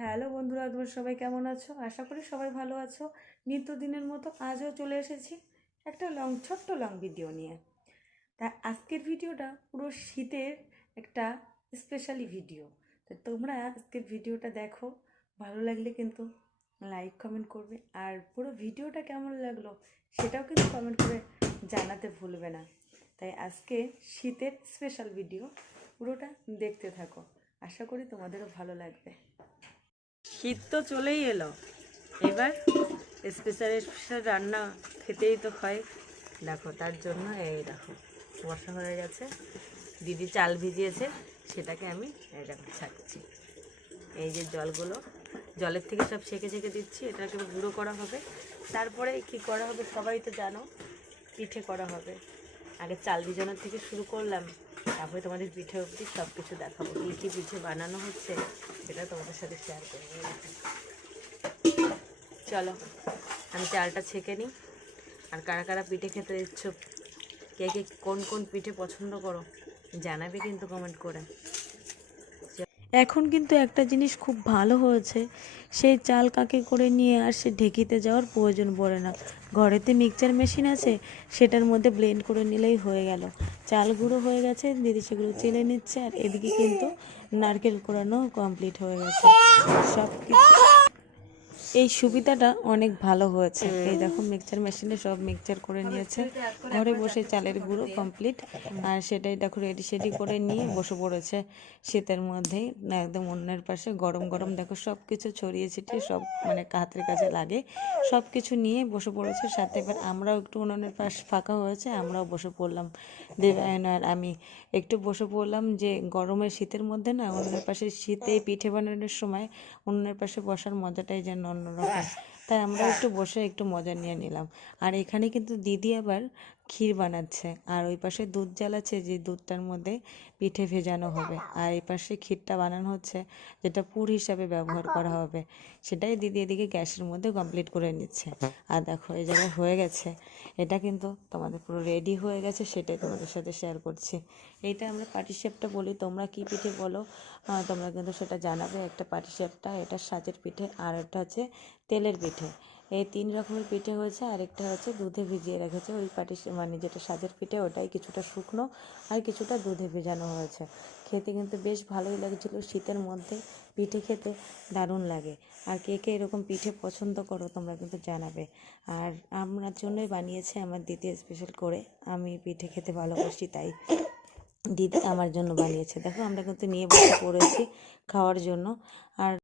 Hello বন্ধুরা, তোমরা সবাই কেমন আছো? আশা করি সবাই ভালো আছো। নিত্যদিনের মতো আজও চলে এসেছি একটা ছোট্ট লং ভিডিও নিয়ে। তা আজকের ভিডিওটা পুরো শীতের একটা স্পেশালি ভিডিও। তো তোমরা আজকের ভিডিওটা দেখো, ভালো লাগলে কিন্তু লাইক কমেন্ট করবে, আর পুরো ভিডিওটা কেমন লাগলো সেটাও কিন্তু কমেন্ট করে জানাতে ভুলবে না। তাই আজকে শীতের স্পেশাল ভিডিও, পুরোটা দেখতে থাকো, আশা করি তোমাদেরও ভালো লাগবে। শীত তো চলেই এলো, এবার স্পেশাল স্পেশাল রান্না খেতেই তো হয়। দেখো তার জন্য এই দেখো বর্ষা হয়ে গেছে, দিদি চাল ভিজিয়েছে, সেটাকে আমি এই দেখো ছাড়ছি। এই যে জলের থেকে সব ছেঁকে ছেঁকে দিচ্ছি, এটাকে গুঁড়ো করা হবে। তারপরে কি করা হবে সবাই তো জানো, পিঠে করা হবে। আগে চাল ভিজানোর থেকে শুরু করলাম, তারপরে তোমাদের পিঠে অবধি সব কিছু দেখাবো, কী কী পিঠে বানানো হচ্ছে সেটা তোমাদের সাথে শেয়ার করবো। চলো আমি চালটা ছেঁকে নিই। আর কারা কারা পিঠে খেতে ইচ্ছুক, কে কে কোন কোন পিঠে পছন্দ করো জানাবে কিন্তু কমেন্ট করে। এখন কিন্তু একটা জিনিস খুব ভালো হয়েছে, সেই চাল কাকে করে নিয়ে আর সে ঢেকিতে যাওয়ার প্রয়োজন পড়ে না। ঘরেতে মিক্সচার মেশিন আছে, সেটার মধ্যে ব্লেন্ড করে নিলেই হয়ে গেল। চাল গুঁড়ো হয়ে গেছে, দিদি সেগুলো চেলে নিচ্ছে, আর এদিকে কিন্তু নারকেল কোড়ানো কমপ্লিট হয়ে গেছে। সব কিছু এই সুবিধাটা অনেক ভালো হয়েছে। এই দেখো মিক্সচার মেশিনে সব মিক্সচার করে নিয়েছে, ঘরে বসে চালের গুঁড়ো কমপ্লিট। আর সেটাই দেখো রেডি সেডি করে নিয়ে বসে পড়েছে শীতের মধ্যেই একদম অন্যের পাশে। গরম গরম দেখো সব কিছু ছড়িয়ে ছিটিয়ে সব মানে হাতের কাছে লাগে, সব কিছু নিয়ে বসে পড়েছে সাথে। এবার আমরাও একটু উনুনের পাশ ফাঁকা হয়েছে, আমরাও বসে পড়লাম। দেবায়ন আর আমি একটু বসে পড়লাম, যে গরমের শীতের মধ্যে না উনুনের পাশে শীতে পিঠে বানানোর সময় উনুনের পাশে বসার মজাটাই যেন অন্যরকম। তাই আমরা একটু বসে একটু মজা নিয়ে নিলাম। আর এখানে কিন্তু দিদি আবার ক্ষীর বানাচ্ছে, আর ওই পাশে দুধ জ্বালাচ্ছে, যে দুধটার মধ্যে পিঠে ভেজানো হবে। আর এই পাশে ক্ষীরটা বানানো হচ্ছে, যেটা পুর হিসাবে ব্যবহার করা হবে, সেটাই দিদি এদিকে গ্যাসের মধ্যে কমপ্লিট করে নিচ্ছে। আর দেখো এই জায়গায় হয়ে গেছে, এটা কিন্তু তোমাদের পুরো রেডি হয়ে গেছে, সেটাই তোমাদের সাথে শেয়ার করছি। এইটা আমরা পাটিসাপটা বলি, তোমরা কি পিঠে বলো তোমরা কিন্তু সেটা জানাবে। একটা পাটিসাপটা, এটা সাজের পিঠে, আর একটা হচ্ছে তেলের পিঠে। এই 3 রকমের পিঠে হয়েছে। আরেকটা হচ্ছে দুধে ভিজিয়ে রেখেছে, ওই মানে যেটা সাজের পিঠে ওটাই কিছুটা শুকনো আর কিছুটা দুধে ভেজানো হয়েছে। খেতে কিন্তু বেশ ভালোই লাগছিলো, শীতের মধ্যে পিঠে খেতে দারুণ লাগে। আর কে কে এরকম পিঠে পছন্দ করো তোমরা কিন্তু জানাবে। আর আমার জন্যই বানিয়েছে আমার দিদি স্পেশাল করে, আমি পিঠে খেতে ভালোবাসি তাই দিদি আমার জন্য বানিয়েছে। দেখো আমরা কিন্তু নিয়ে বসে পড়েছি খাওয়ার জন্য। আর